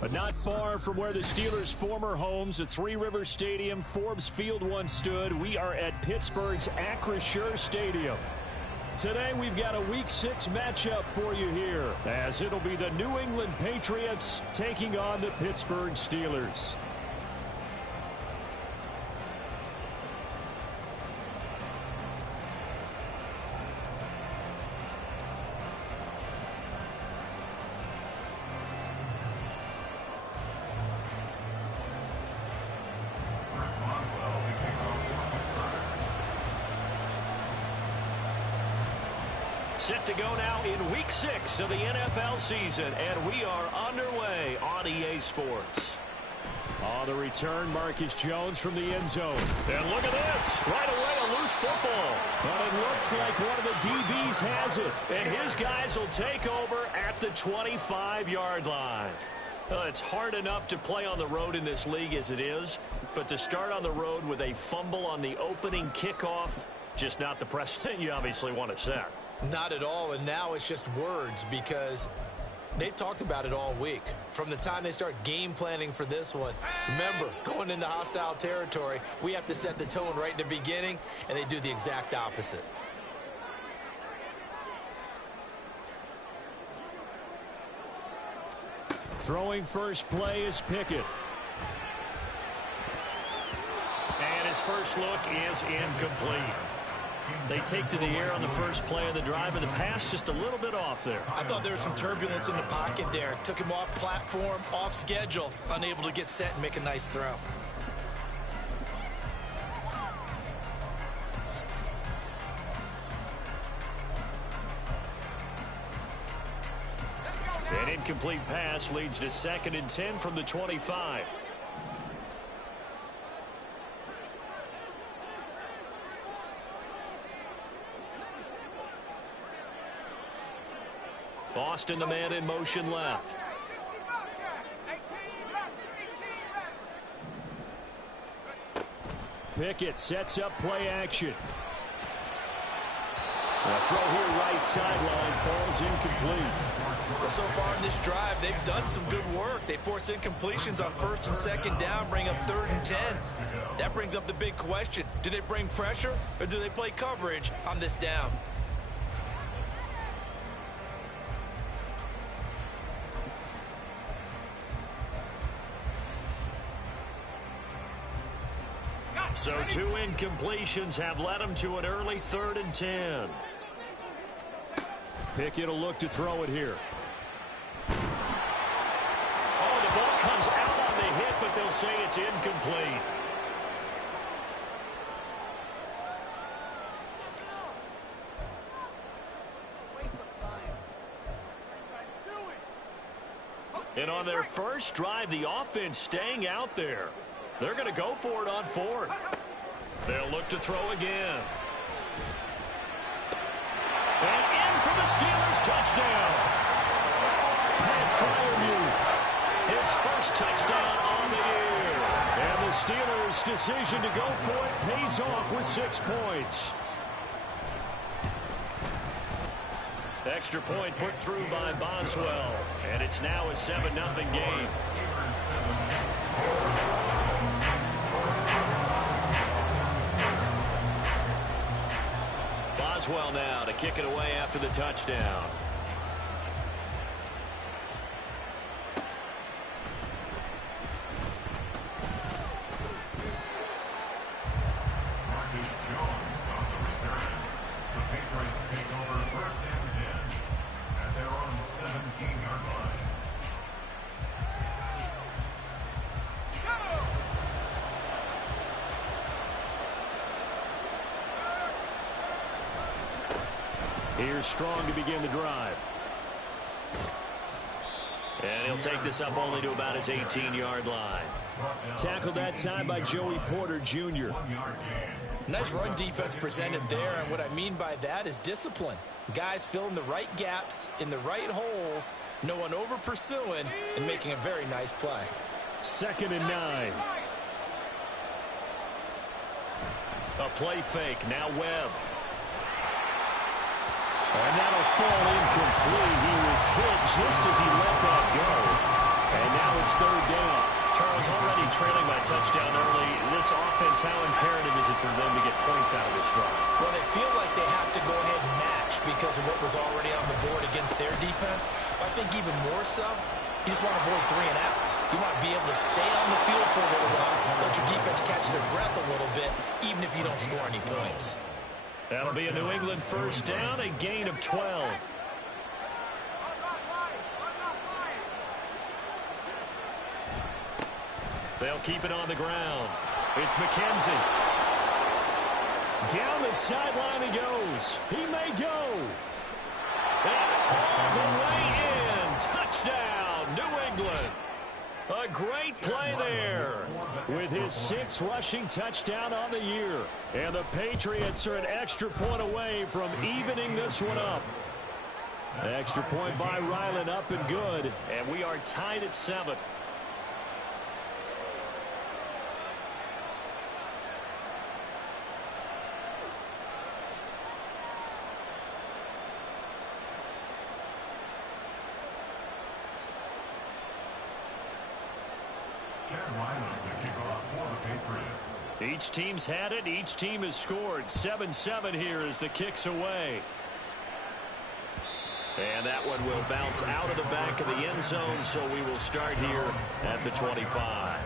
But not far from where the Steelers' former homes at Three Rivers Stadium, Forbes Field once stood, we are at Pittsburgh's Acrisure Stadium. Today we've got a Week 6 matchup for you here, as it'll be the New England Patriots taking on the Pittsburgh Steelers. Set to go now in Week 6 of the NFL season, and we are underway on EA Sports. On the return, Marcus Jones from the end zone. And look at this. Right away, a loose football. But it looks like one of the DBs has it. And his guys will take over at the 25-yard line. It's hard enough to play on the road in this league as it is, but to start on the road with a fumble on the opening kickoff, just not the precedent you obviously want to set. Not at all, and now it's just words because they've talked about it all week. From the time they start game planning for this one, remember, going into hostile territory, we have to set the tone right in the beginning, and they do the exact opposite. Throwing first play is Pickett. And his first look is incomplete. They take to the air on the first play of the drive, and the pass just a little bit off there. I thought there was some turbulence in the pocket there. Took him off platform, off schedule, unable to get set and make a nice throw. An incomplete pass leads to 2nd and 10 from the 25. Boston, the man in motion left. Pickett sets up play action. A throw here right sideline falls incomplete. Well, so far in this drive, they've done some good work. They force incompletions on 1st and 2nd down, bring up 3rd and 10. That brings up the big question. Do they bring pressure or do they play coverage on this down? So 2 incompletions have led him to an early 3rd and 10. Pickett will look to throw it here. Oh, the ball comes out on the hit, but they'll say it's incomplete. And on their first drive, the offense staying out there. They're going to go for it on 4th. They'll look to throw again. And in for the Steelers touchdown. Pat Freiermuth, his first touchdown on the year. And the Steelers' decision to go for it pays off with 6 points. Extra point put through by Boswell. And it's now a 7-0 game. Boswell now to kick it away after the touchdown. Marcus Jones on the return. The Patriots take over 1st and 10 at their own 17-yard line. Here's Strong to begin the drive. And he'll take this up only to about his 18-yard line. Tackled that time by Joey Porter Jr. Nice run defense presented there, and what I mean by that is discipline. Guys filling the right gaps in the right holes, no one over pursuing, and making a very nice play. 2nd and 9. A play fake, now Webb. And that'll fall incomplete. He was hit just as he let that go. And now it's 3rd down. Charles, already trailing by touchdown early. This offense, how imperative is it for them to get points out of this drive? Well, they feel like they have to go ahead and match because of what was already on the board against their defense. But I think even more so, you just want to avoid 3 and outs. You want to be able to stay on the field for a little while, let your defense catch their breath a little bit, even if you don't score any points. That'll be a New England 1st down, a gain of 12. They'll keep it on the ground. It's McKenzie. Down the sideline he goes. He may go. All the way in. Touchdown, New England. A great play there. With his 6th rushing touchdown on the year. And the Patriots are an extra point away from evening this one up. Extra point by Ryland, up and good. And we are tied at 7. Each team's had it. Each team has scored. 7-7 here as the kick's away. And that one will bounce out of the back of the end zone, so we will start here at the 25.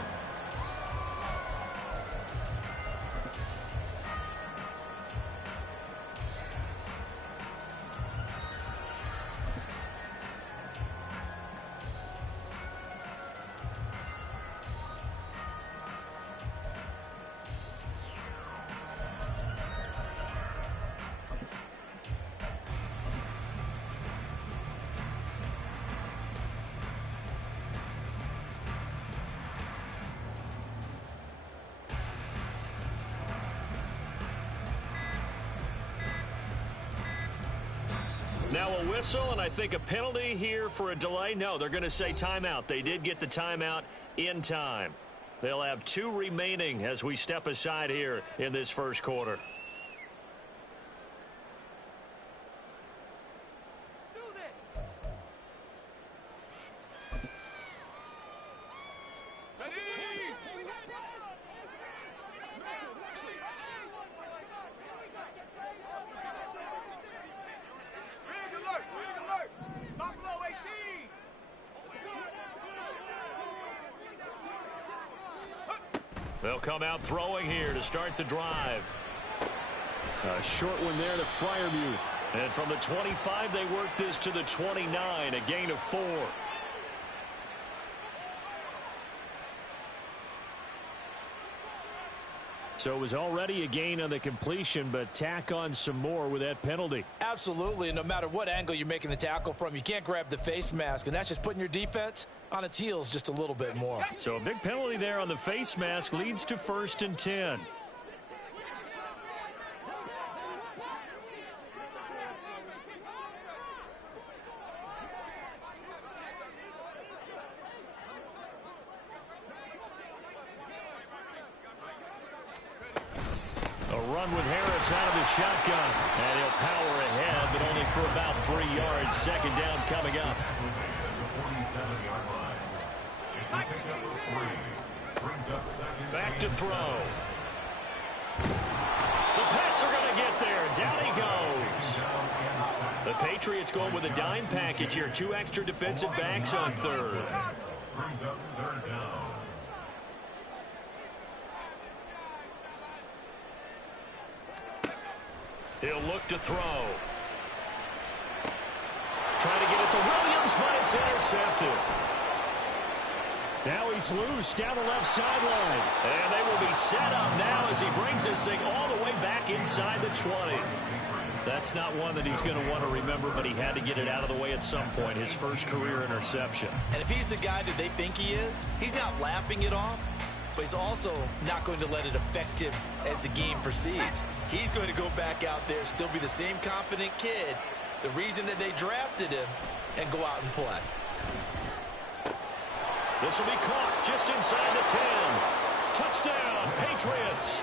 Now a whistle, and I think a penalty here for a delay. No, they're going to say timeout. They did get the timeout in time. They'll have 2 remaining as we step aside here in this 1st quarter. They'll come out throwing here to start the drive. A short one there to Freiermuth. And from the 25, they work this to the 29, a gain of 4. So it was already a gain on the completion, but tack on some more with that penalty. Absolutely, and no matter what angle you're making the tackle from, you can't grab the face mask, and that's just putting your defense on its heels just a little bit more. So a big penalty there on the face mask leads to 1st and 10. With Harris out of the shotgun, and he'll power ahead, but only for about 3 yards. 2nd down coming up. Back to throw. The Pats are going to get there. Down he goes. The Patriots going with a dime package here. 2 extra defensive backs on 3rd. He'll look to throw. Trying to get it to Williams, but it's intercepted. Now he's loose down the left sideline. And they will be set up now as he brings this thing all the way back inside the 20. That's not one that he's going to want to remember, but he had to get it out of the way at some point, his first career interception. And if he's the guy that they think he is, he's not laughing it off, but he's also not going to let it affect him as the game proceeds. He's going to go back out there, still be the same confident kid, the reason that they drafted him, and go out and play. This will be caught just inside the 10. Touchdown, Patriots.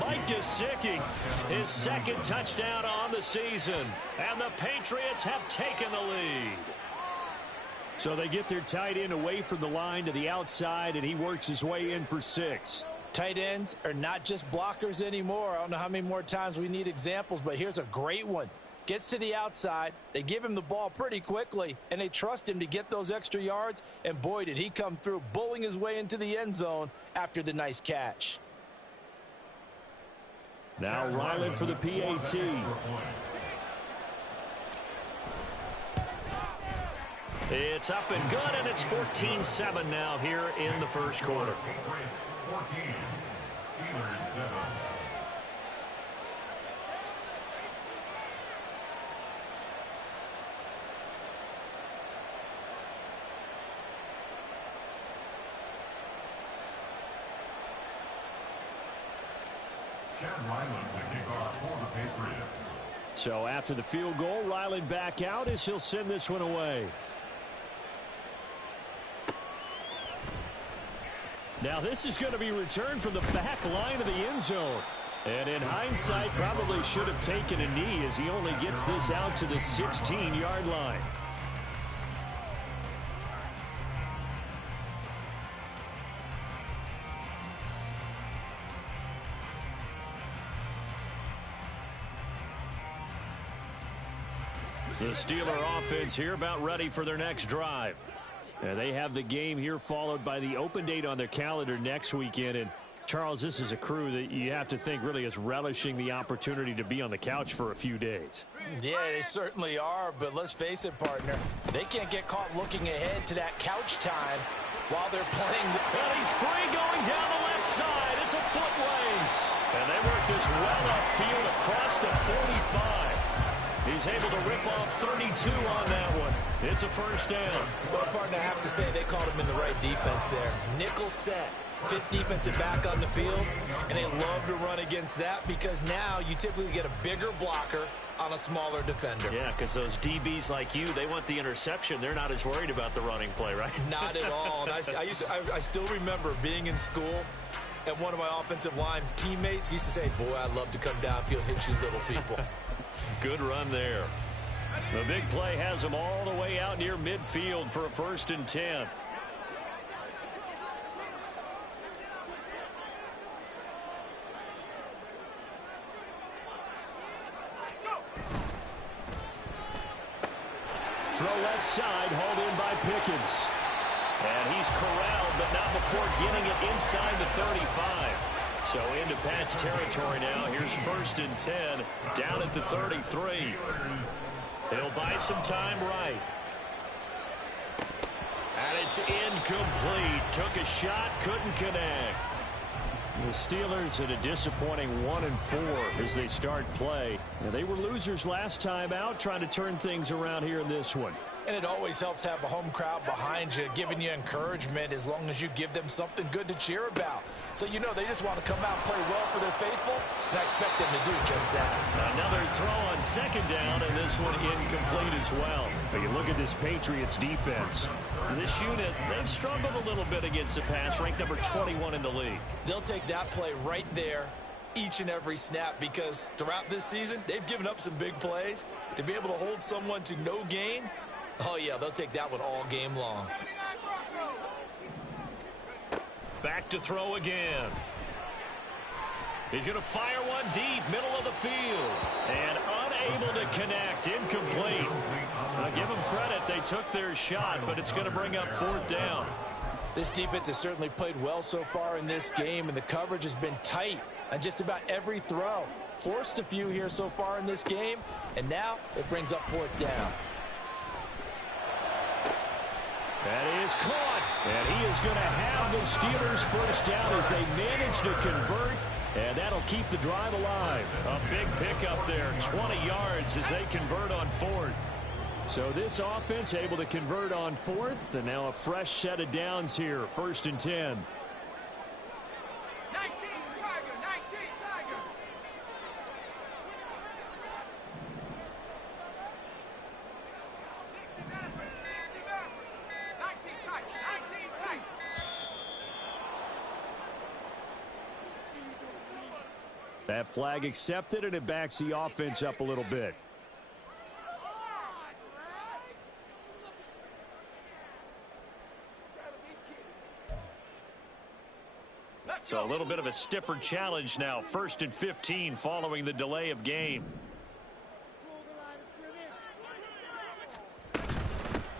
Mike Gesicki, his second touchdown on the season. And the Patriots have taken the lead. So they get their tight end away from the line to the outside, and he works his way in for 6. Tight ends are not just blockers anymore. I don't know how many more times we need examples, but here's a great one. Gets to the outside, they give him the ball pretty quickly, and they trust him to get those extra yards, and boy, did he come through, bullying his way into the end zone after the nice catch. Now Ryland for the PAT. It's up and good, and it's 14-7 now here in the first quarter. 14, Steelers 7. So after the field goal, Ryland back out as he'll send this one away. Now this is going to be returned from the back line of the end zone. And in hindsight, probably should have taken a knee as he only gets this out to the 16-yard line. The Steeler offense here about ready for their next drive. They have the game here followed by the open date on their calendar next weekend. And Charles, this is a crew that you have to think really is relishing the opportunity to be on the couch for a few days. Yeah, they certainly are, but let's face it, partner, they can't get caught looking ahead to that couch time while they're playing. Well, he's free going down the left side. It's a foot race. And they work this well upfield across the 45. He's able to rip off 32 on that one. It's a first down. Well, partner, I have to say they called him in the right defense there. Nickel set, fifth defensive back on the field, and they love to run against that because now you typically get a bigger blocker on a smaller defender. Yeah, because those DBs like you, they want the interception. They're not as worried about the running play, right? Not at all. And I still remember being in school, and one of my offensive line teammates used to say, boy, I'd love to come downfield, hit you little people. Good run there. The big play has them all the way out near midfield for a 1st and 10. Throw left side, hauled in by Pickens. And he's corralled, but not before getting it inside the 35. So into Pat's territory now. Here's 1st and 10 down at the 33. He'll buy some time right. And it's incomplete. Took a shot, couldn't connect. The Steelers at a disappointing 1-4 as they start play. Now, they were losers last time out, trying to turn things around here in this one. And it always helps to have a home crowd behind you, giving you encouragement as long as you give them something good to cheer about. So, you know, they just want to come out and play well for their faithful, and I expect them to do just that. Another throw on 2nd down, and this one incomplete as well. But you look at this Patriots defense. This unit, they've struggled a little bit against the pass, ranked number 21 in the league. They'll take that play right there each and every snap because throughout this season, they've given up some big plays. To be able to hold someone to no gain, oh, yeah, they'll take that one all game long. Back to throw again. He's going to fire one deep, middle of the field. And unable to connect, incomplete. I'll give them credit, they took their shot, but it's going to bring up 4th down. This defense has certainly played well so far in this game, and the coverage has been tight on just about every throw. Forced a few here so far in this game, and now it brings up 4th down. That is caught, and he is going to have the Steelers 1st down as they manage to convert And that'll keep the drive alive. A big pickup there, 20 yards as they convert on fourth. So this offense able to convert on fourth, and now a fresh set of downs here, 1st and 10. 19 Tiger, 19 Tiger. 19 Tiger, 19 Tiger. That flag accepted, and it backs the offense up a little bit. So a little bit of a stiffer challenge now. 1st and 15 following the delay of game.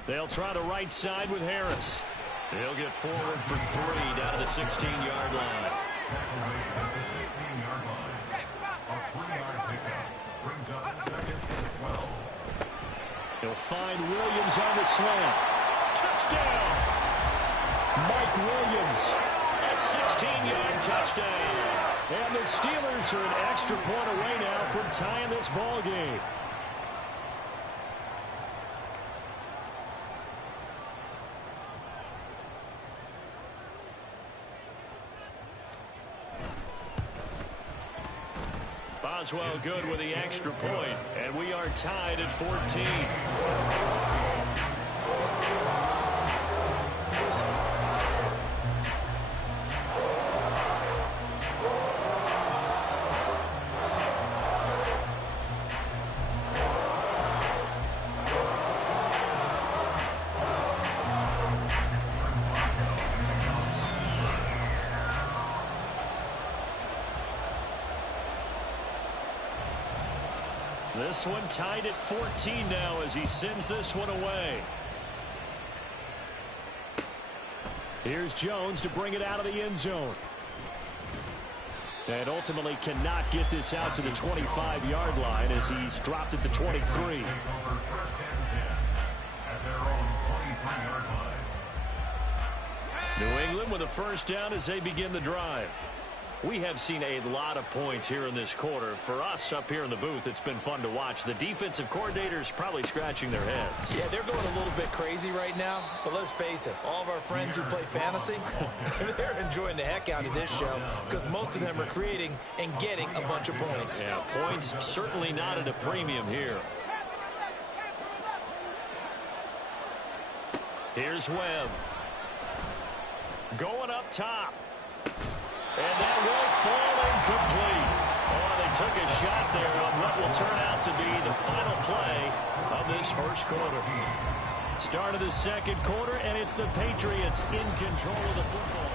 They'll try the right side with Harris. He'll get forward for 3 down to the 16-yard line. At the 16-yard line. A 3-yard pickup brings up 2nd and 12. He'll find Williams on the slant. Touchdown! Mike Williams. A 16-yard touchdown. And the Steelers are an extra point away now from tying this ball game. Boswell good with the extra point, and we are tied at 14. This one tied at 14 now as he sends this one away. Here's Jones to bring it out of the end zone. And ultimately cannot get this out to the 25-yard line as he's dropped at the 23. Take over 1st and 10 at their own 23-yard line. New England with a first down as they begin the drive. We have seen a lot of points here in this quarter. For us up here in the booth, it's been fun to watch. The defensive coordinators probably scratching their heads. Yeah, they're going a little bit crazy right now. But let's face it, all of our friends who play fantasy, they're enjoying the heck out of this show because most of them are creating and getting a bunch of points. Yeah, points certainly not at a premium here. Here's Webb. Going up top. And that will fall incomplete. Oh, they took a shot there on what will turn out to be the final play of this first quarter. Start of the second quarter, and it's the Patriots in control of the football.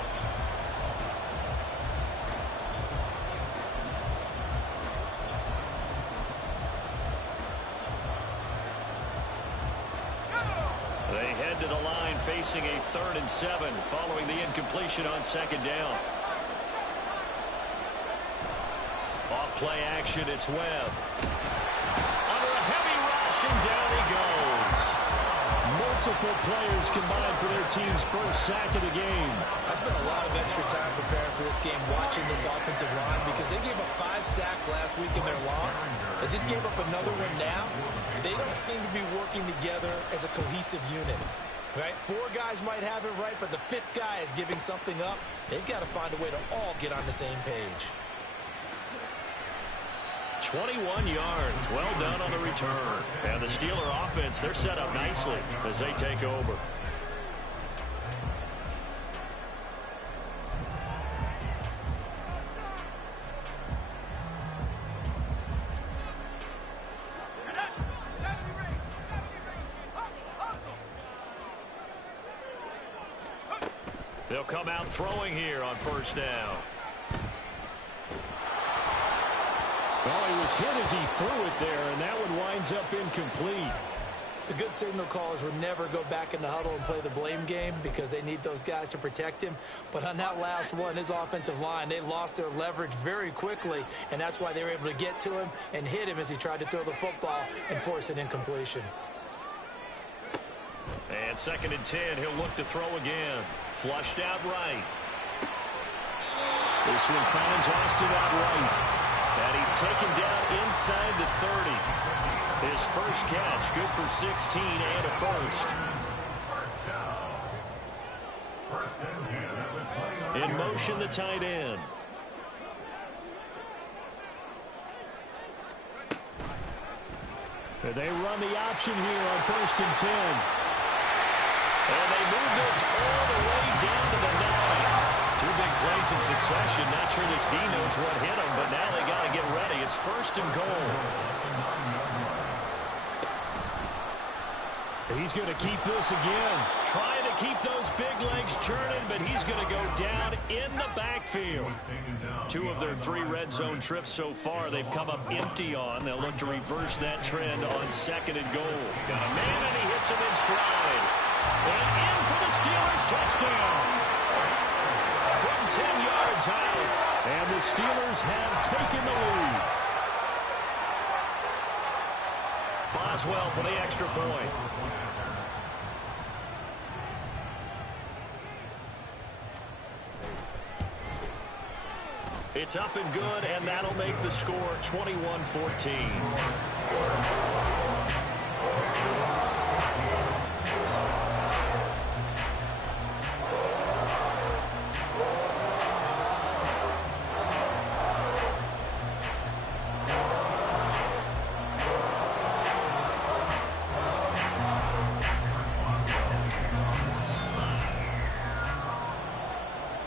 They head to the line facing a 3rd and 7 following the incompletion on 2nd down. Off play action, it's Webb. Under a heavy rush, and down he goes. Multiple players combined for their team's first sack of the game. I spent a lot of extra time preparing for this game watching this offensive line because they gave up 5 sacks last week in their loss. They just gave up another one now. They don't seem to be working together as a cohesive unit. Right? 4 guys might have it right, but the 5th guy is giving something up. They've got to find a way to all get on the same page. 21 yards. Well done on the return. And the Steeler offense, they're set up nicely as they take over. They'll come out throwing here on 1st down. Well, he was hit as he threw it there, and that one winds up incomplete. The good signal callers would never go back in the huddle and play the blame game because they need those guys to protect him. But on that last one, his offensive line, they lost their leverage very quickly, and that's why they were able to get to him and hit him as he tried to throw the football and force an incompletion. And 2nd and 10, he'll look to throw again. Flushed out right. This one finds Austin out right. And he's taken down inside the 30. His first catch, good for 16 and a first. In motion, the tight end. They run the option here on 1st and 10. And they move this all the way down to the 9. Two big plays in succession. Not sure this D knows what hit him, but now they got to get ready. It's 1st and goal. He's going to keep this again. Trying to keep those big legs churning, but he's going to go down in the backfield. 2 of their 3 red zone trips so far they've come up empty on. They'll look to reverse that trend on 2nd and goal. Got a man, and he hits him in stride. And in for the Steelers touchdown. From 10 yards out. And the Steelers have taken the lead. Boswell for the extra point. It's up and good, and that'll make the score 21-14.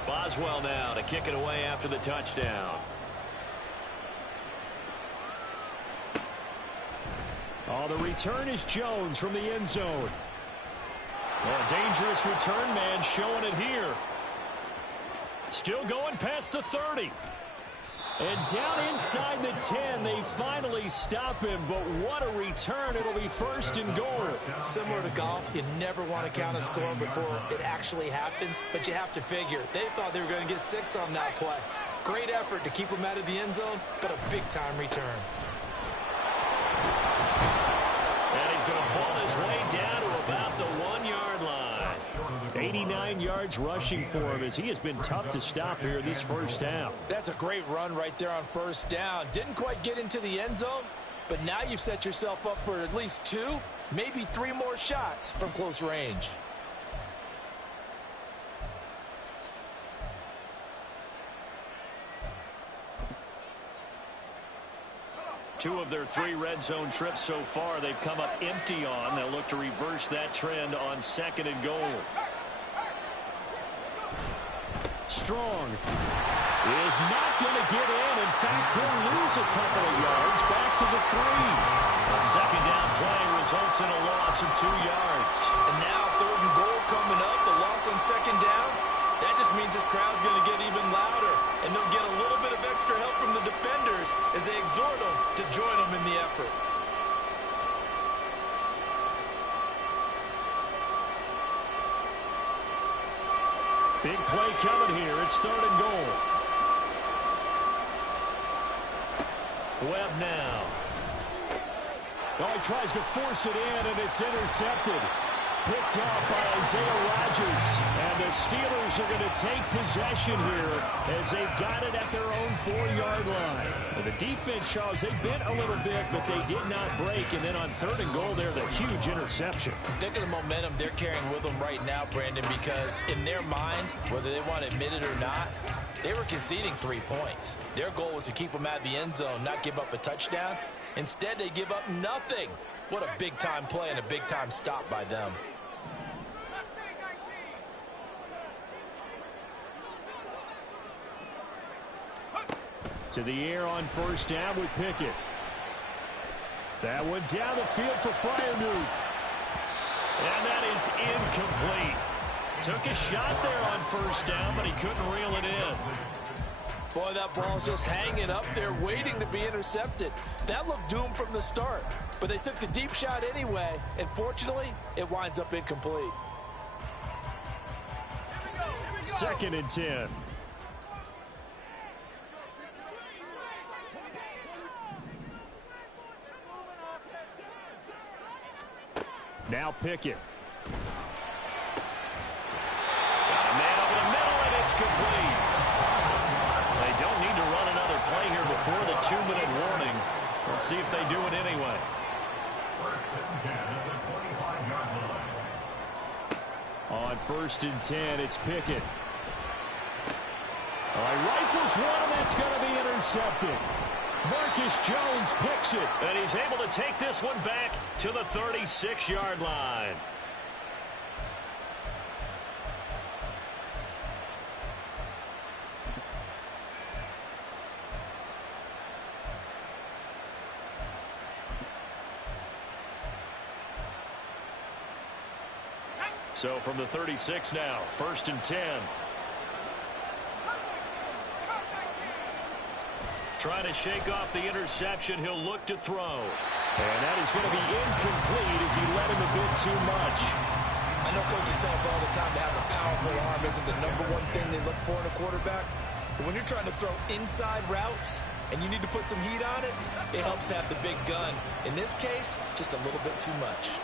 Boswell now to kick it away after the touchdown. Oh, the return is Jones from the end zone. A dangerous return man showing it here. Still going past the 30. And down inside the 10, they finally stop him. But what a return. It'll be 1st and goal. Similar to golf, you never want to count a score before it actually happens, but you have to figure. They thought they were going to get 6 on that play. Great effort to keep them out of the end zone, but a big-time return. And he's going to pull his way down to about the 1-yard line. 89 yards rushing for him as he has been tough to stop here this first half. That's a great run right there on 1st down. Didn't quite get into the end zone, but now you've set yourself up for at least 2, maybe 3 more shots from close range. Two of their 3 red zone trips so far they've come up empty on. They'll look to reverse that trend on 2nd and goal. Strong is not going to get in. In fact, he'll lose a couple of yards back to the 3. A 2nd down play results in a loss of 2 yards. And now 3rd and goal coming up. The loss on 2nd down. That just means this crowd's going to get even louder. And they'll get a little bit of extra help from the defenders as they exhort them to join them in the effort. Big play coming here. It's 3rd and goal. Webb now. Oh, he tries to force it in, and it's intercepted. Picked up by Isaiah Rodgers. And the Steelers are going to take possession here as they've got it at their own 4-yard line. And the defense, Charles, they bent a little bit, but they did not break. And then on 3rd and goal, there's a huge interception. Think of the momentum they're carrying with them right now, Brandon, because in their mind, whether they want to admit it or not, they were conceding 3 points. Their goal was to keep them out of the end zone, not give up a touchdown. Instead, they give up nothing. What a big-time play and a big-time stop by them. To the air on 1st down with Pickett. That one down the field for Freiermuth. And that is incomplete. Took a shot there on 1st down, but he couldn't reel it in. Boy, that ball's just hanging up there, waiting to be intercepted. That looked doomed from the start, but they took the deep shot anyway, and fortunately, it winds up incomplete. 2nd and 10. Now Pickett. Got a man over the middle, and it's complete. play here before the 2-minute warning. Let's see if they do it anyway. First and 10 at the 25-yard line. On 1st and 10, it's Pickett. Rifles one, and that's going to be intercepted. Marcus Jones picks it. And he's able to take this one back to the 36-yard line. So from the 36 now, 1st and 10. Trying to shake off the interception. He'll look to throw. And that is going to be incomplete as he led him a bit too much. I know coaches tell us all the time to have a powerful arm isn't the #1 thing they look for in a quarterback. But when you're trying to throw inside routes and you need to put some heat on it, it helps have the big gun. In this case, just a little bit too much.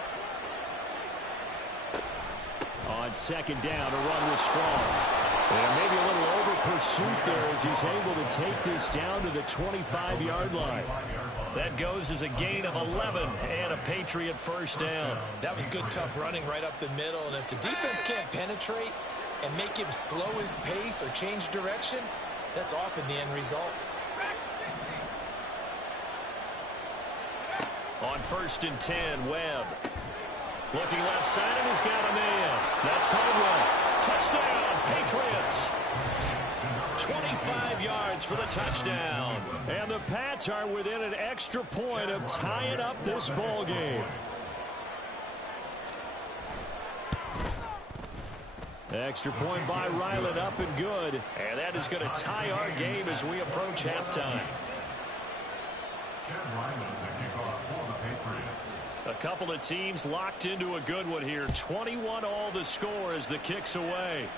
On 2nd down, a run with Strong. And maybe a little over pursuit there as he's able to take this down to the 25-yard line. That goes as a gain of 11 and a Patriot first down. That was good, tough running right up the middle. And if the defense can't penetrate and make him slow his pace or change direction, that's often the end result. On 1st and 10, Webb. Looking left side, and he's got a man. That's Caldwell. Touchdown, Patriots. 25 yards for the touchdown. And the Pats are within an extra point of tying up this ball game. Extra point by Ryland, up and good. And that is going to tie our game as we approach halftime. A couple of teams locked into a good one here. 21 all the score as the kick's away.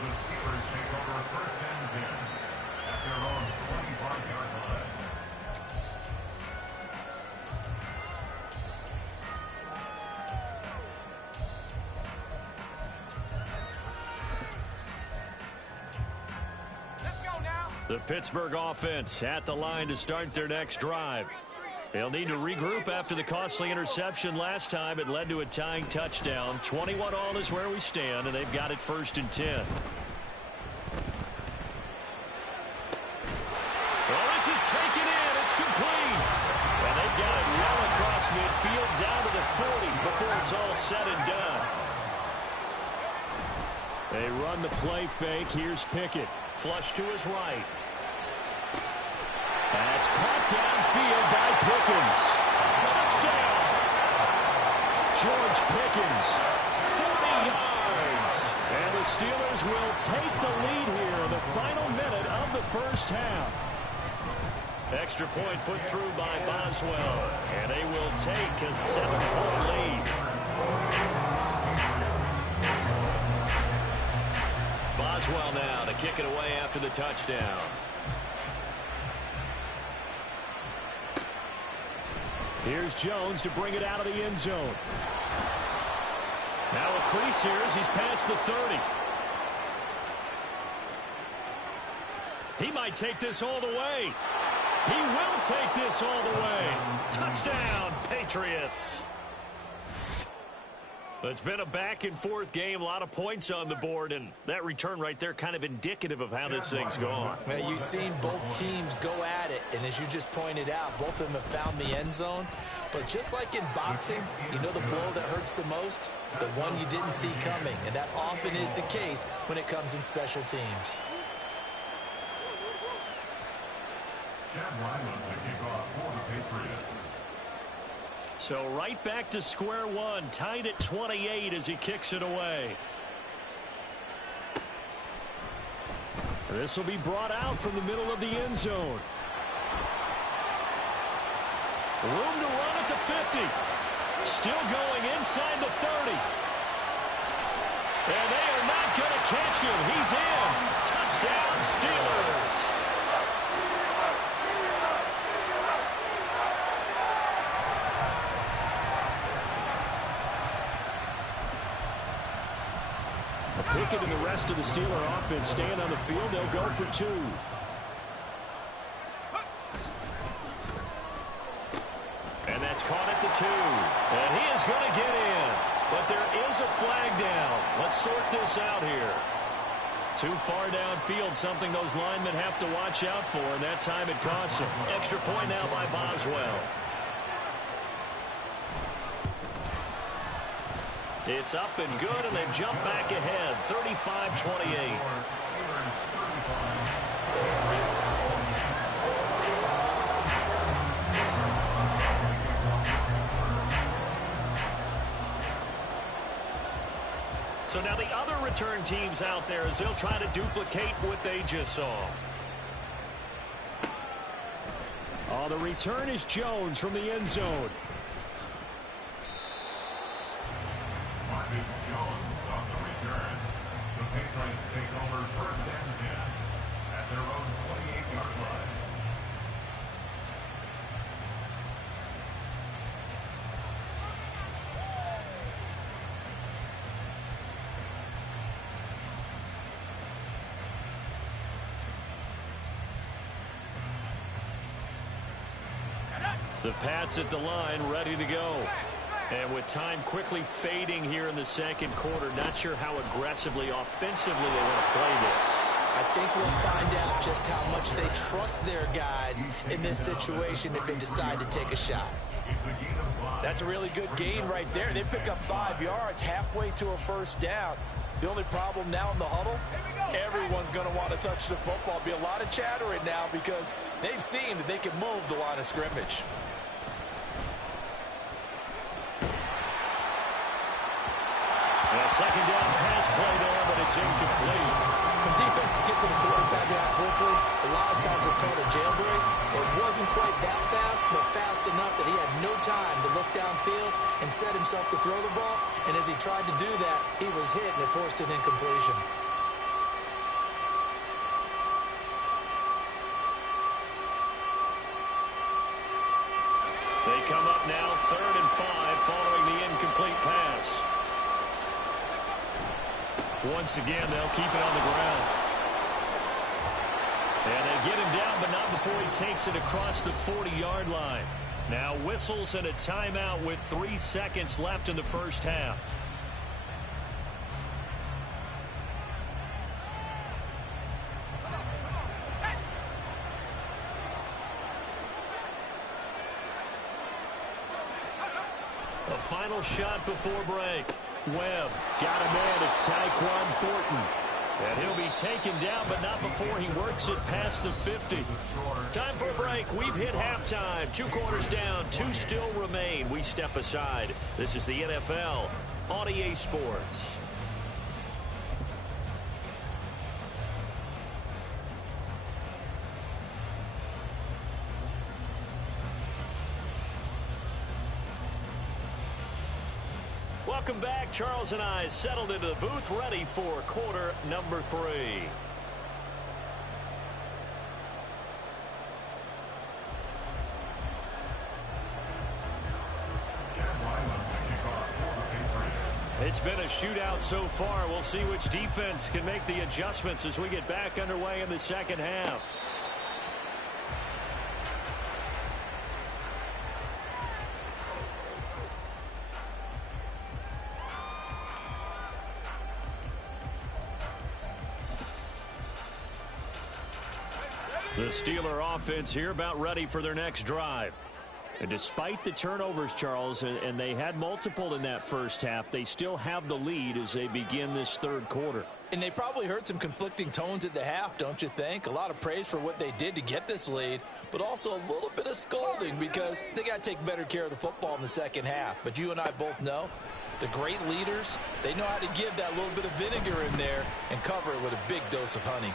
The Steelers take over 1st and 10 at their own 25-yard line. The Pittsburgh offense at the line to start their next drive. They'll need to regroup after the costly interception last time. It led to a tying touchdown. 21 all is where we stand, and they've got it 1st and 10. Well, this is taken in. It's complete. And they've got it well across midfield down to the 40 before it's all said and done. They run the play fake. Here's Pickett. Flush to his right. That's caught downfield by Pickens. Touchdown! George Pickens. 40 yards. And the Steelers will take the lead here in the final minute of the first half. Extra point put through by Boswell. And they will take a 7-point lead. Boswell now to kick it away after the touchdown. Here's Jones to bring it out of the end zone. Now a crease here as he's past the 30. He might take this all the way. He will take this all the way. Touchdown, Patriots. It's been a back-and-forth game, a lot of points on the board, and that return right there kind of indicative of how this thing's gone. Well, you've seen both teams go at it, and as you just pointed out, both of them have found the end zone. But just like in boxing, you know the blow that hurts the most? The one you didn't see coming, and that often is the case when it comes in special teams. Chad Ryland to kick off for the Patriots. So right back to square one, tied at 28 as he kicks it away. This will be brought out from the middle of the end zone. Room to run at the 50. Still going inside the 30. And they are not going to catch him. He's in. Touchdown, Steelers. Pickett and the rest of the Steeler offense staying on the field. They'll go for 2. And that's caught at the 2. And he is going to get in. But there is a flag down. Let's sort this out here. Too far downfield, something those linemen have to watch out for, and that time it costs them. Extra point now by Boswell. It's up and good, and they jump back ahead, 35-28. So now the other return teams out there as they'll try to duplicate what they just saw. Oh, the return is Jones from the end zone. Marcus Jones on the return. The Patriots take over first and 10 at their own 28-yard line. The Pats at the line, ready to go. And with time quickly fading here in the second quarter, not sure how aggressively, offensively they want to play this. I think we'll find out just how much they trust their guys in this situation if they decide to take a shot. That's a really good gain right there. They pick up 5 yards halfway to a first down. The only problem now in the huddle, everyone's going to want to touch the football. Be a lot of chattering now because they've seen that they can move the line of scrimmage. A second down pass play there, but it's incomplete. When defenses get to the quarterback that quickly, a lot of times it's called a jailbreak. It wasn't quite that fast, but fast enough that he had no time to look downfield and set himself to throw the ball. And as he tried to do that, he was hit and it forced an incompletion. They come up now 3rd and 5 following the incomplete pass. Once again, they'll keep it on the ground. And they get him down, but not before he takes it across the 40-yard line. Now whistles and a timeout with 3 seconds left in the first half. A final shot before break. Webb got him in. It's Tyquan Thornton. And he'll be taken down, but not before he works it past the 50. Time for a break. We've hit halftime. 2 quarters down. 2 still remain. We step aside. This is the NFL on EA Sports. Welcome back. Charles and I settled into the booth, ready for quarter number 3. It's been a shootout so far. We'll see which defense can make the adjustments as we get back underway in the second half. The Steeler offense here about ready for their next drive. And despite the turnovers, Charles, and they had multiple in that first half, they still have the lead as they begin this third quarter. And they probably heard some conflicting tones at the half, don't you think? A lot of praise for what they did to get this lead, but also a little bit of scolding because they got to take better care of the football in the second half. But you and I both know the great leaders, they know how to give that little bit of vinegar in there and cover it with a big dose of honey.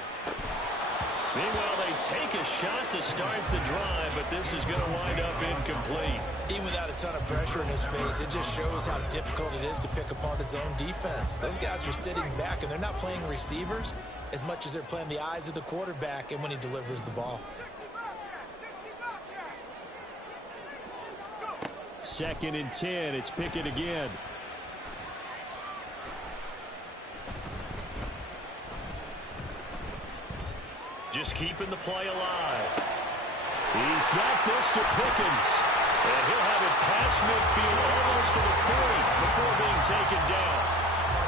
Meanwhile, they take a shot to start the drive, but this is going to wind up incomplete. Even without a ton of pressure in his face, it just shows how difficult it is to pick apart his own defense. Those guys are sitting back, and they're not playing receivers as much as they're playing the eyes of the quarterback and when he delivers the ball. 2nd and 10. It's Pickett again. just keeping the play alive. He's got this to Pickens. And he'll have it past midfield almost to the 40 before being taken down.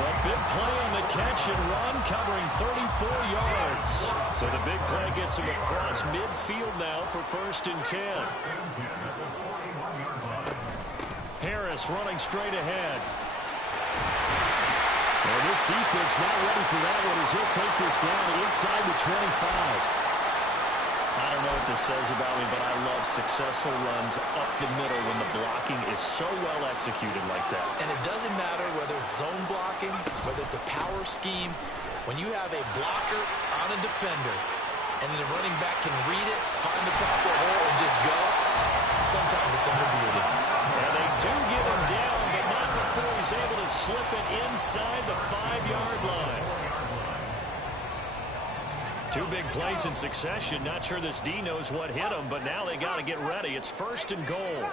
A big play on the catch and run, covering 34 yards. So the big play gets him across midfield now for 1st and 10. Harris running straight ahead. And this defense not ready for that one as he'll take this down inside the 25. I don't know what this says about me, but I love successful runs up the middle when the blocking is so well executed like that. And it doesn't matter whether it's zone blocking, whether it's a power scheme. When you have a blocker on a defender and the running back can read it, find the proper hole, and just go, sometimes it's under beauty. And they do get him down, but not before he's able to slip it inside the 5-yard line. 2 big plays in succession. Not sure this D knows what hit him, but now they got to get ready. It's 1st and goal.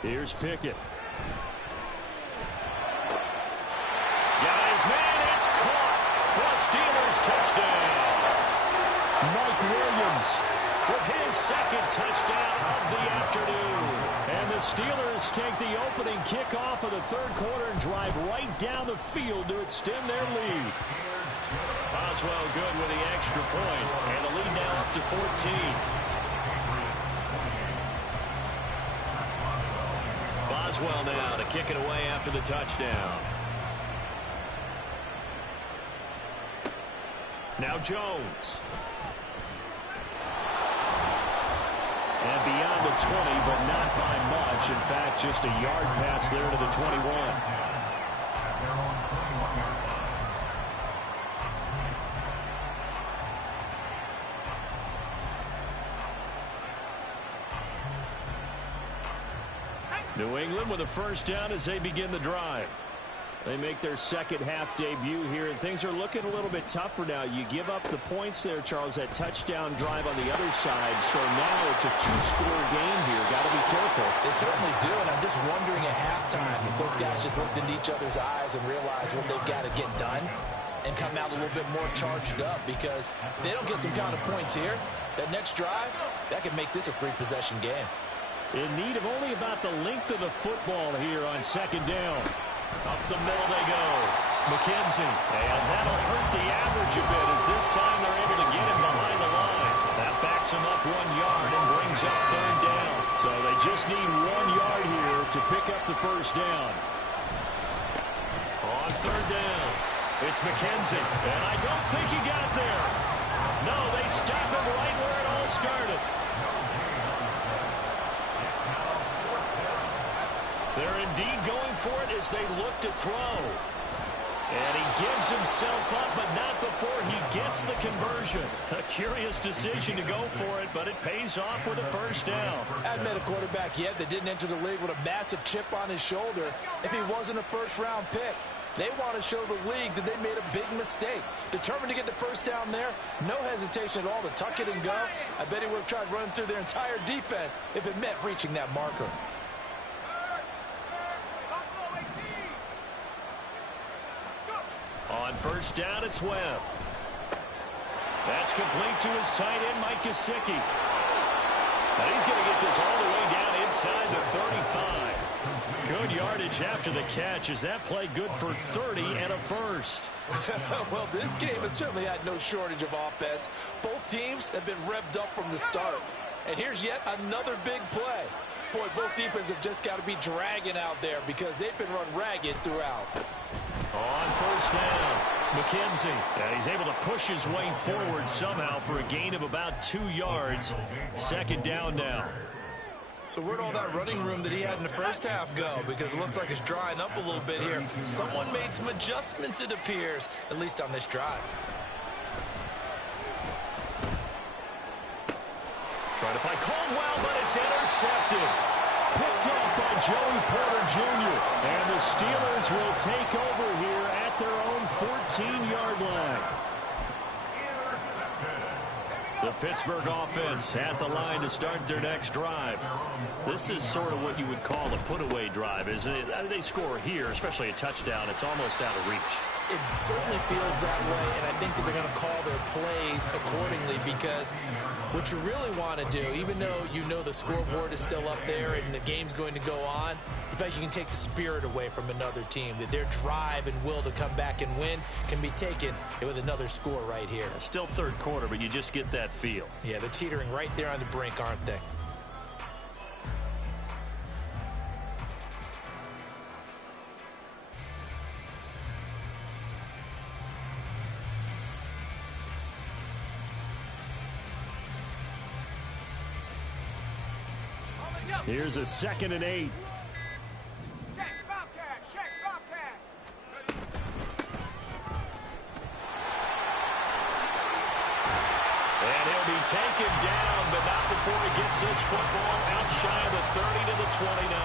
Here's Pickett. Got his man. It's caught for a Steelers touchdown. Mike Williams with his 2nd touchdown of the afternoon. And the Steelers take the opening kickoff of the 3rd quarter and drive right down the field to extend their lead. Boswell good with the extra point, and the lead now up to 14. Boswell now to kick it away after the touchdown. Now Jones. And beyond the 20, but not by much. In fact, just a yard pass there to the 21. New England with a 1st down as they begin the drive. They make their 2nd half debut here, and things are looking a little bit tougher now. You give up the points there, Charles, that touchdown drive on the other side. So now it's a 2-score game here. Got to be careful. They certainly do, and I'm just wondering at halftime if those guys just looked into each other's eyes and realized what they've got to get done and come out a little bit more charged up, because if they don't get some kind of points here, that next drive, that could make this a 3-possession game. In need of only about the length of the football here on 2nd down. Up the middle they go. McKenzie. And that'll hurt the average a bit as this time they're able to get him behind the line. That backs him up 1 yard and brings up 3rd down. So they just need 1 yard here to pick up the 1st down. On 3rd down, it's McKenzie. And I don't think he got there. No, they stop him right where it all started. They're indeed going for it as they look to throw. And he gives himself up, but not before he gets the conversion. A curious decision to go for it, but it pays off with a 1st down. I haven't met a quarterback yet that didn't enter the league with a massive chip on his shoulder if he wasn't a 1st-round pick. They want to show the league that they made a big mistake. Determined to get the 1st down there, no hesitation at all to tuck it and go. I bet he would have tried running through their entire defense if it meant reaching that marker. On 1st down, it's Webb. That's complete to his tight end, Mike Gesicki. And he's going to get this all the way down inside the 35. Good yardage after the catch. Is that play good for 30 and a 1st? Well, this game has certainly had no shortage of offense. Both teams have been revved up from the start. And here's yet another big play. Boy, both defenses have just got to be dragging out there because they've been run ragged throughout. On 1st down, McKenzie. And he's able to push his way forward somehow for a gain of about 2 yards. 2nd down now. So where'd all that running room that he had in the 1st half go? Because it looks like it's drying up a little bit here. Someone made some adjustments, it appears, at least on this drive. Try to find Caldwell, but it's intercepted. Picked up by Joey Porter Jr. And the Steelers will take over here at their own 14-yard line. The Pittsburgh offense at the line to start their next drive. This is sort of what you would call a put-away drive, isn't it? They score here, especially a touchdown. It's almost out of reach. it certainly feels that way, and I think that they're going to call their plays accordingly, because what you really want to do, even though you know the scoreboard is still up there and the game's going to go on, in fact, you can take the spirit away from another team, that their drive and will to come back and win can be taken with another score right here. Still third quarter, but you just get that feel. Yeah, they're teetering right there on the brink, aren't they? Here's a 2nd and 8. Check, Bobcat, check, Bobcat. And he'll be taken down, but not before he gets this football out shy of the 30 to the 29.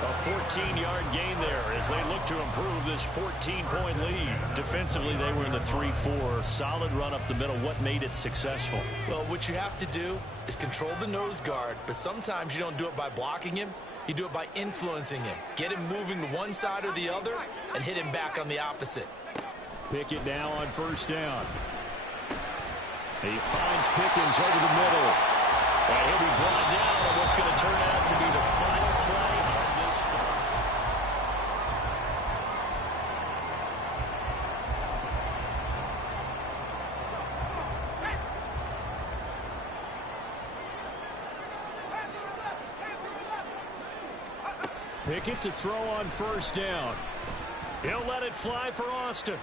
A 14-yard gain there as they look to improve this 14-point lead. Defensively, they were in the 3-4. Solid run up the middle. What made it successful? Well, what you have to do is control the nose guard, but sometimes you don't do it by blocking him. You do it by influencing him. Get him moving to one side or the other and hit him back on the opposite. Pickett now on 1st down. He finds Pickens over the middle. And he'll be brought down on what's going to turn out to be the final play of this spot. Pickett to throw on 1st down. He'll let it fly for Austin.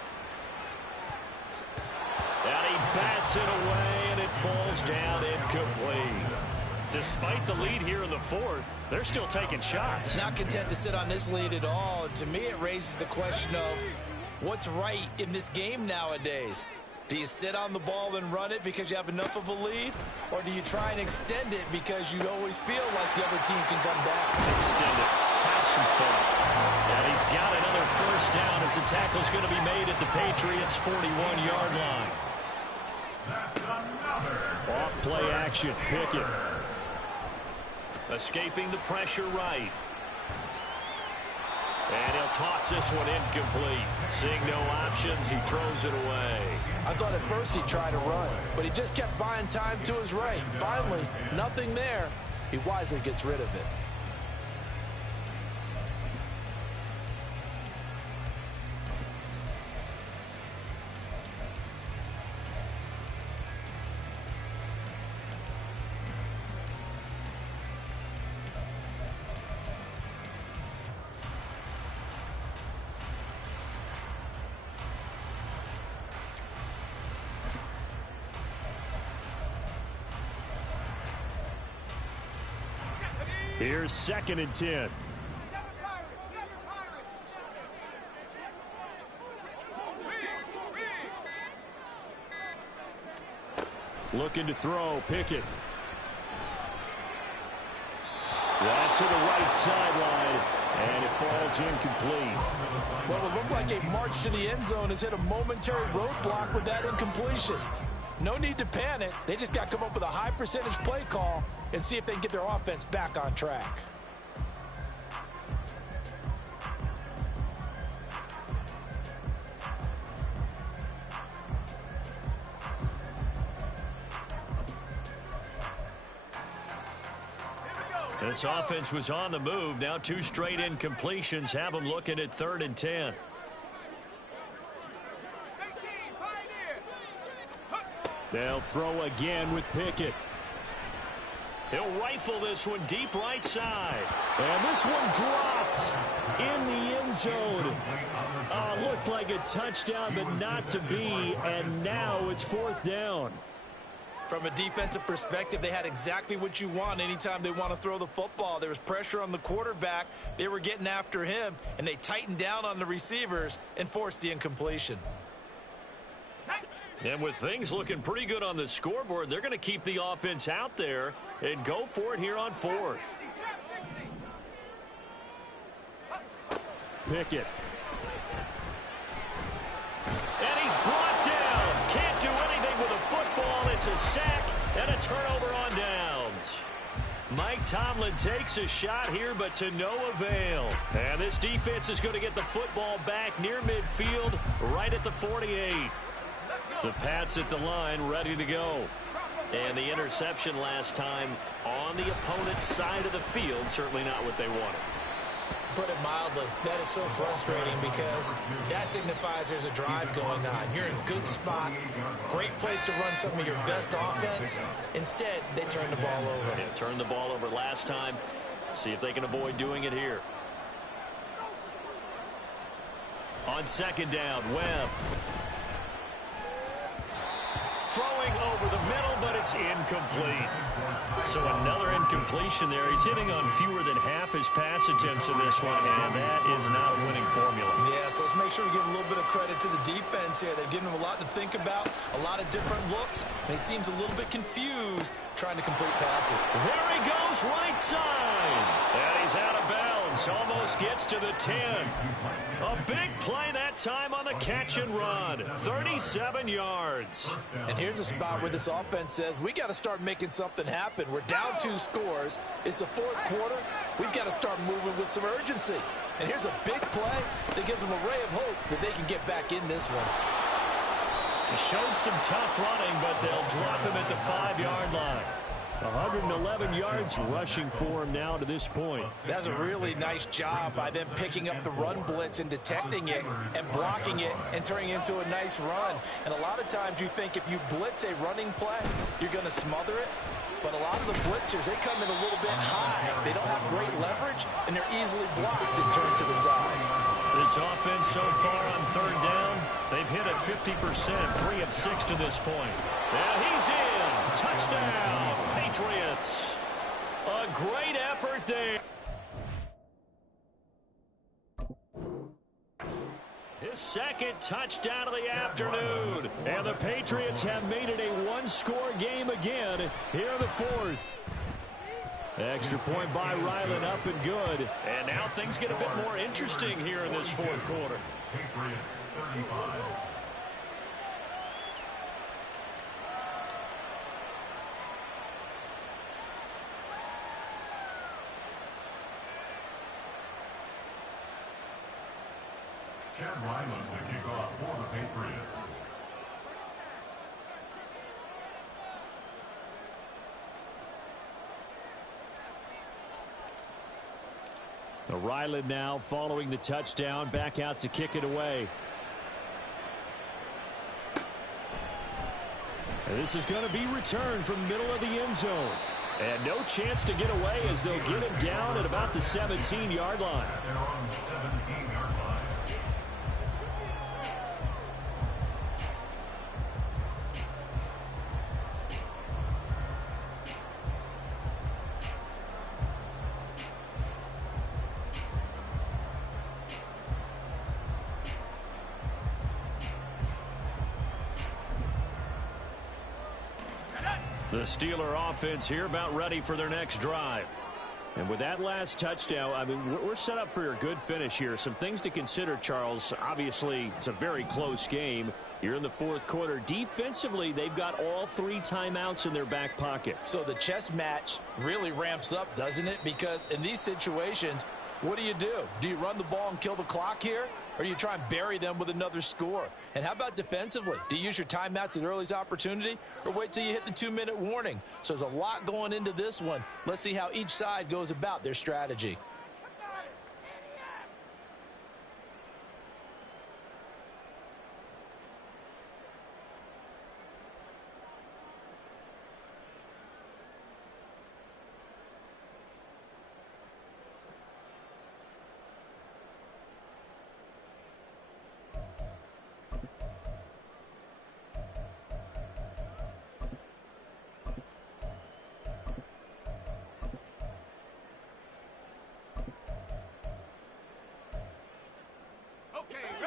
And he bats it away, and it falls down incomplete. Despite the lead here in the 4th, they're still taking shots. Not content to sit on this lead at all. And to me, it raises the question of what's right in this game nowadays. Do you sit on the ball and run it because you have enough of a lead? Or do you try and extend it because you always feel like the other team can come back? Extend it. Have some fun. And he's got another 1st down as the tackle's going to be made at the Patriots' 41-yard line. That's another. Off play action. Pickett. Escaping the pressure right. And he'll toss this one incomplete. Seeing no options, he throws it away. I thought at first he'd try to run, but he just kept buying time to his right. Finally, nothing there. He wisely gets rid of it. Here's 2nd and 10. Looking to throw. Pickett. That's to the right sideline, and it falls incomplete. Well, it looked like a march to the end zone has hit a momentary roadblock with that incompletion. No need to panic. They just got to come up with a high percentage play call and see if they can get their offense back on track. This offense was on the move. Now 2 straight incompletions have them looking at 3rd and 10. They'll throw again with Pickett. He'll rifle this one deep right side. And this one drops in the end zone. Looked like a touchdown, but not to be. And now it's 4th down. From a defensive perspective, they had exactly what you want anytime they want to throw the football. There was pressure on the quarterback. They were getting after him, and they tightened down on the receivers and forced the incompletion. And with things looking pretty good on the scoreboard, they're going to keep the offense out there and go for it here on 4th. Pickett. And he's brought down. Can't do anything with a football. It's a sack and a turnover on downs. Mike Tomlin takes a shot here, but to no avail. And this defense is going to get the football back near midfield, right at the 48. The Pats at the line, ready to go. And the interception last time on the opponent's side of the field, certainly not what they wanted. Put it mildly, that is so frustrating because that signifies there's a drive going on. You're in a good spot, great place to run some of your best offense. Instead, they turn the ball over. Yeah, turned the ball over last time. See if they can avoid doing it here. On second down, Webb. Throwing over the middle, but it's incomplete. So another incompletion there. He's hitting on fewer than half his pass attempts in this one, and that is not a winning formula. Yeah, so let's make sure we give a little bit of credit to the defense here. They've given him a lot to think about, a lot of different looks, and he seems a little bit confused trying to complete passes. There he goes, right side. And he's out of bounds. Almost gets to the 10. A big play that time on the catch and run. 37 yards. And here's a spot where this offense says, we got to start making something happen. We're down 2 scores. It's the fourth quarter. We've got to start moving with some urgency. And here's a big play that gives them a ray of hope that they can get back in this one. He showed some tough running, but they'll drop him at the 5-yard line. 111 yards rushing for him now to this point. That's a really nice job by them picking up the run blitz and detecting it and blocking it and turning it into a nice run. And a lot of times you think if you blitz a running play, you're going to smother it. But a lot of the blitzers, they come in a little bit high. They don't have great leverage, and they're easily blocked and turned to the side. This offense so far on third down, they've hit it 50%, 3 of 6 to this point. And he's in. Touchdown, Patriots. A great effort there. His second touchdown of the afternoon. And the Patriots have made it a one-score game again here in the fourth. Extra point by Ryland, up and good. And now things get a bit more interesting here in this fourth quarter. Patriots 35. Chad Ryland to kick off for the Patriots. Ryland now following the touchdown, back out to kick it away. And this is going to be returned from the middle of the end zone. And no chance to get away as they'll get him down at about the 17-yard line. They're on the 17-yard line. The Steeler offense here about ready for their next drive. And with that last touchdown, I mean, we're set up for a good finish here. Some things to consider, Charles. Obviously, it's a very close game. You're in the fourth quarter. Defensively, they've got all 3 timeouts in their back pocket. So the chess match really ramps up, doesn't it? Because in these situations, what do? Do you run the ball and kill the clock here? Or do you try and bury them with another score? And how about defensively? Do you use your timeouts at earliest opportunity? Or wait till you hit the 2-minute warning? So there's a lot going into this one. Let's see how each side goes about their strategy.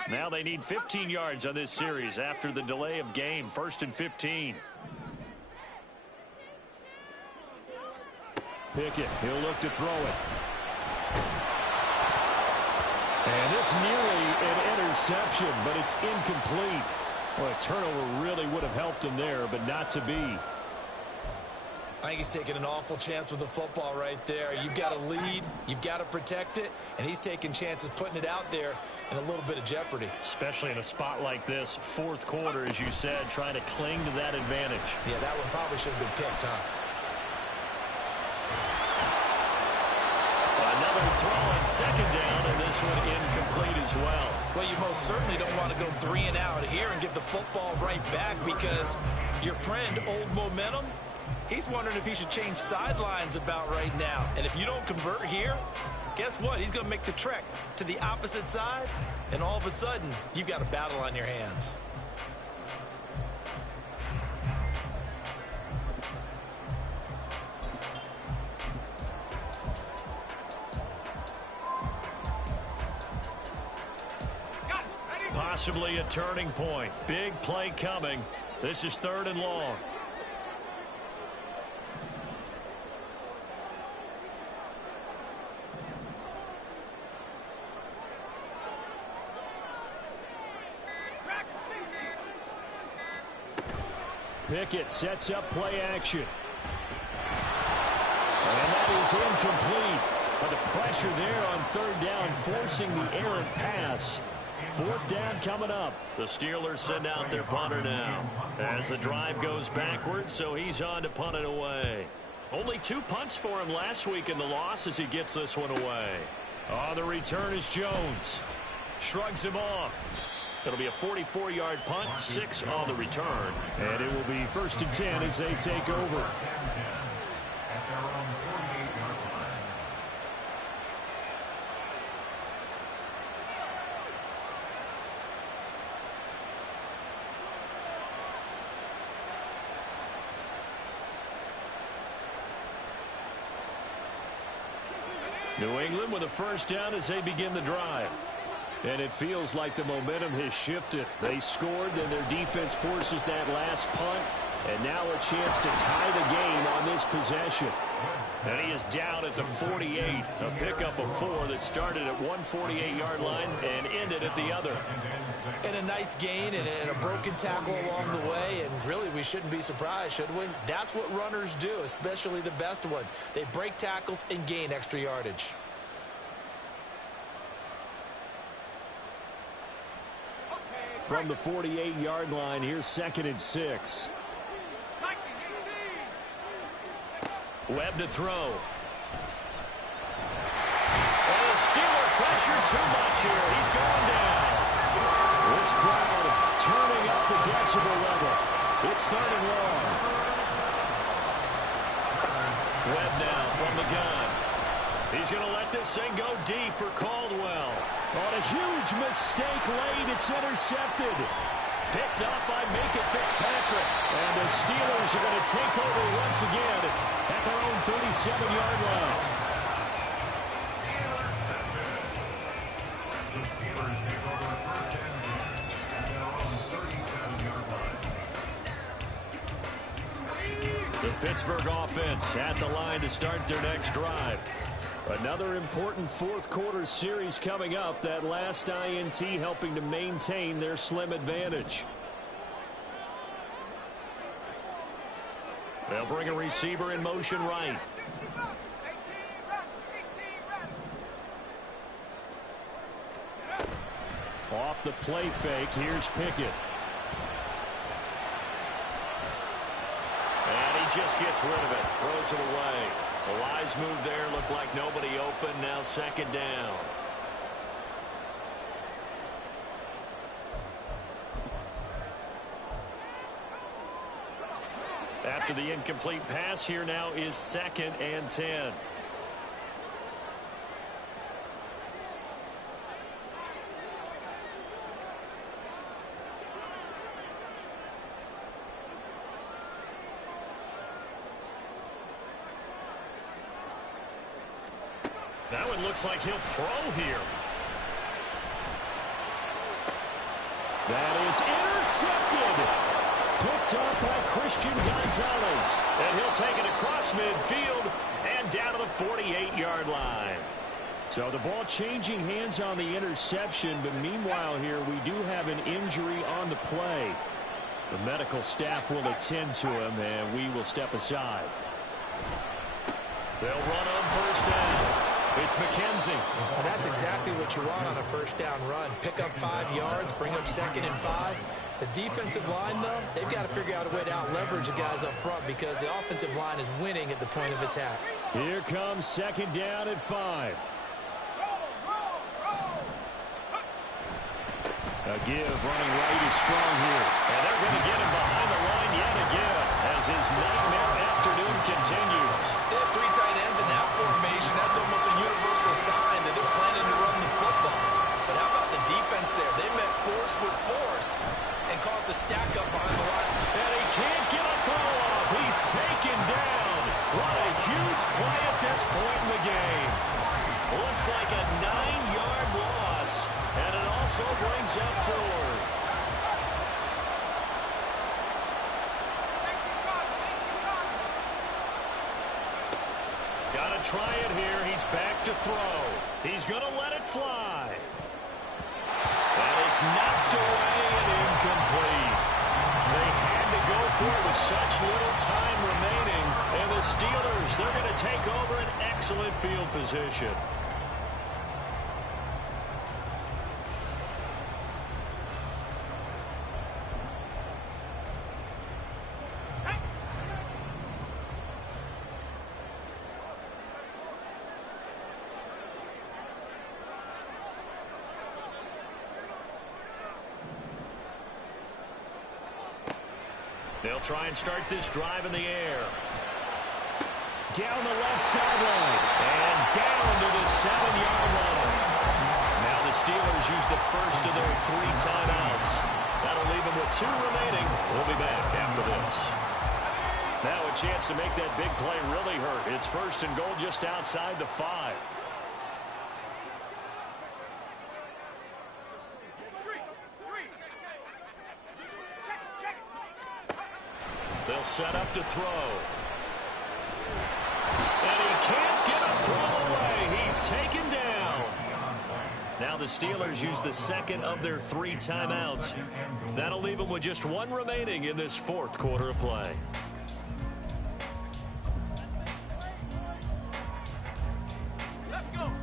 Now they need 15 yards on this series after the delay of game. 1st and 15. Pickett, he'll look to throw it. And this nearly an interception, but it's incomplete. Well, a turnover really would have helped him there, but not to be. I think he's taking an awful chance with the football right there. You've got to lead, you've got to protect it, and he's taking chances putting it out there in a little bit of jeopardy. Especially in a spot like this, fourth quarter, as you said, trying to cling to that advantage. Yeah, that one probably should have been picked, huh? Another throw and second down, and this one incomplete as well. Well, you most certainly don't want to go 3 and out here and give the football right back, because your friend, Old Momentum, he's wondering if he should change sidelines about right now. And if you don't convert here, guess what? He's going to make the trek to the opposite side, and all of a sudden, you've got a battle on your hands. Possibly a turning point. Big play coming. This is 3rd and long. Pickett sets up play action. And that is incomplete. But the pressure there on 3rd down, forcing the errant pass. 4th down coming up. The Steelers send out their punter now as the drive goes backwards, so he's on to punt it away. Only 2 punts for him last week in the loss as he gets this one away. On the return is Jones. Shrugs him off. It'll be a 44-yard punt, 6 on the return. And it will be 1st and 10 as they take over. New England with a 1st down as they begin the drive. And it feels like the momentum has shifted. They scored, then their defense forces that last punt. And now a chance to tie the game on this possession. And he is down at the 48. A pickup of 4 that started at 148-yard line and ended at the other. And a nice gain and a broken tackle along the way. And really, we shouldn't be surprised, should we? That's what runners do, especially the best ones. They break tackles and gain extra yardage. From the 48-yard line, here's 2nd and 6. Webb to throw. And the Steeler pressure too much here. He's going down. This crowd turning up the decibel level. It's 3rd and long. Webb now from the gun. He's going to let this thing go deep for Caldwell. On a huge mistake late, it's intercepted. Picked up by Minka Fitzpatrick. And the Steelers are going to take over once again at their own 37-yard line. The Steelers take over 1st and 10 at their own 37-yard line. The Pittsburgh offense at the line to start their next drive. Another important 4th quarter series coming up. That last INT helping to maintain their slim advantage. They'll bring a receiver in motion right. Off the play fake, here's Pickett. And he just gets rid of it, throws it away. The wise move there, looked like nobody open, now 2nd down. After the incomplete pass, here now is 2nd and 10. That one looks like he'll throw here. That is intercepted. Picked up by Christian Gonzalez. And he'll take it across midfield and down to the 48-yard line. So the ball changing hands on the interception, but meanwhile here we do have an injury on the play. The medical staff will attend to him, and we will step aside. They'll run on first down. It's McKenzie. And that's exactly what you want on a first down run. Pick up 5 yards, bring up 2nd and 5. The defensive line, though, they've got to figure out a way to out-leverage the guys up front because the offensive line is winning at the point of attack. Here comes 2nd down at 5. A give running right is strong here. And they're going to get him behind the line yet again as his nightmare afternoon continues. They have 3 tight ends in that formation. That's almost a universal sign that they're planning to run the football. But how about the defense there? They met force with force and caused a stack up behind the line. And he can't get a throw off. He's taken down. What a huge play at this point in the game. Looks like a 9-yard loss. And it also brings up 4th. Got to try it here. He's back to throw. He's going to let it fly. And it's knocked away and incomplete. They had to go for it with such little time remaining. And the Steelers, they're going to take over an excellent field position. They'll try and start this drive in the air. Down the left sideline. And down to the 7-yard line. Now the Steelers use the first of their 3 timeouts. That'll leave them with 2 remaining. We'll be back after this. Now a chance to make that big play really hurt. It's 1st and goal just outside the 5. They'll set up to throw. And he can't get a throw away. He's taken down. Now the Steelers use the 2nd of their 3 timeouts. That'll leave them with just 1 remaining in this 4th quarter of play.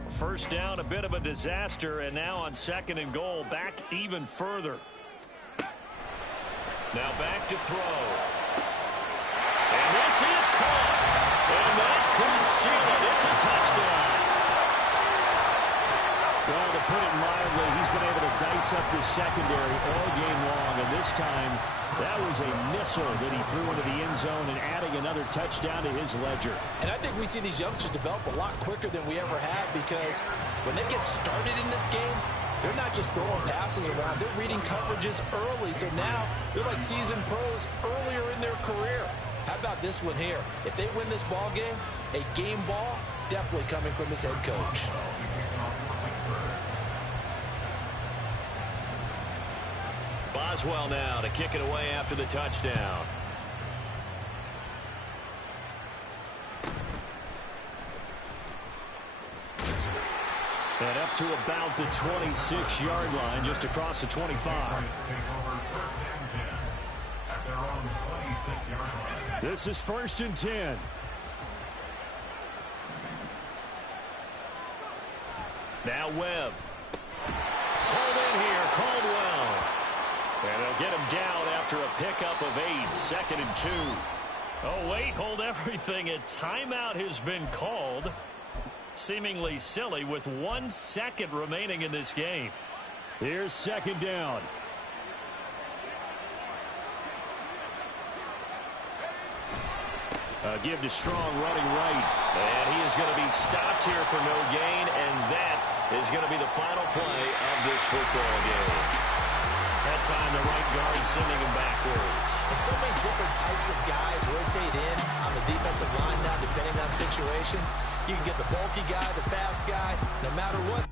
First down, a bit of a disaster, and now on 2nd and goal, back even further. Now back to throw. And this is caught. And that couldn't seal it. It's a touchdown. Well, to put it mildly, he's been able to dice up the secondary all game long. And this time, that was a missile that he threw into the end zone and adding another touchdown to his ledger. And I think we see these youngsters develop a lot quicker than we ever have because when they get started in this game, they're not just throwing passes around. They're reading coverages early. So now they're like seasoned pros earlier in their career. How about this one here? If they win this ball game, a game ball definitely coming from his head coach. Boswell now to kick it away after the touchdown. And up to about the 26-yard line, just across the 25. This is 1st and 10. Now Webb. Pulled in here, Caldwell. And they'll get him down after a pickup of 8, 2nd and 2. Oh, wait, hold everything. A timeout has been called. Seemingly silly with 1 second remaining in this game. Here's 2nd down. Give to Strong running right. And he is going to be stopped here for no gain, and that is going to be the final play of this football game. That time the right guard sending him backwards. And so many different types of guys rotate in on the defensive line now depending on situations. You can get the bulky guy, the fast guy, no matter what.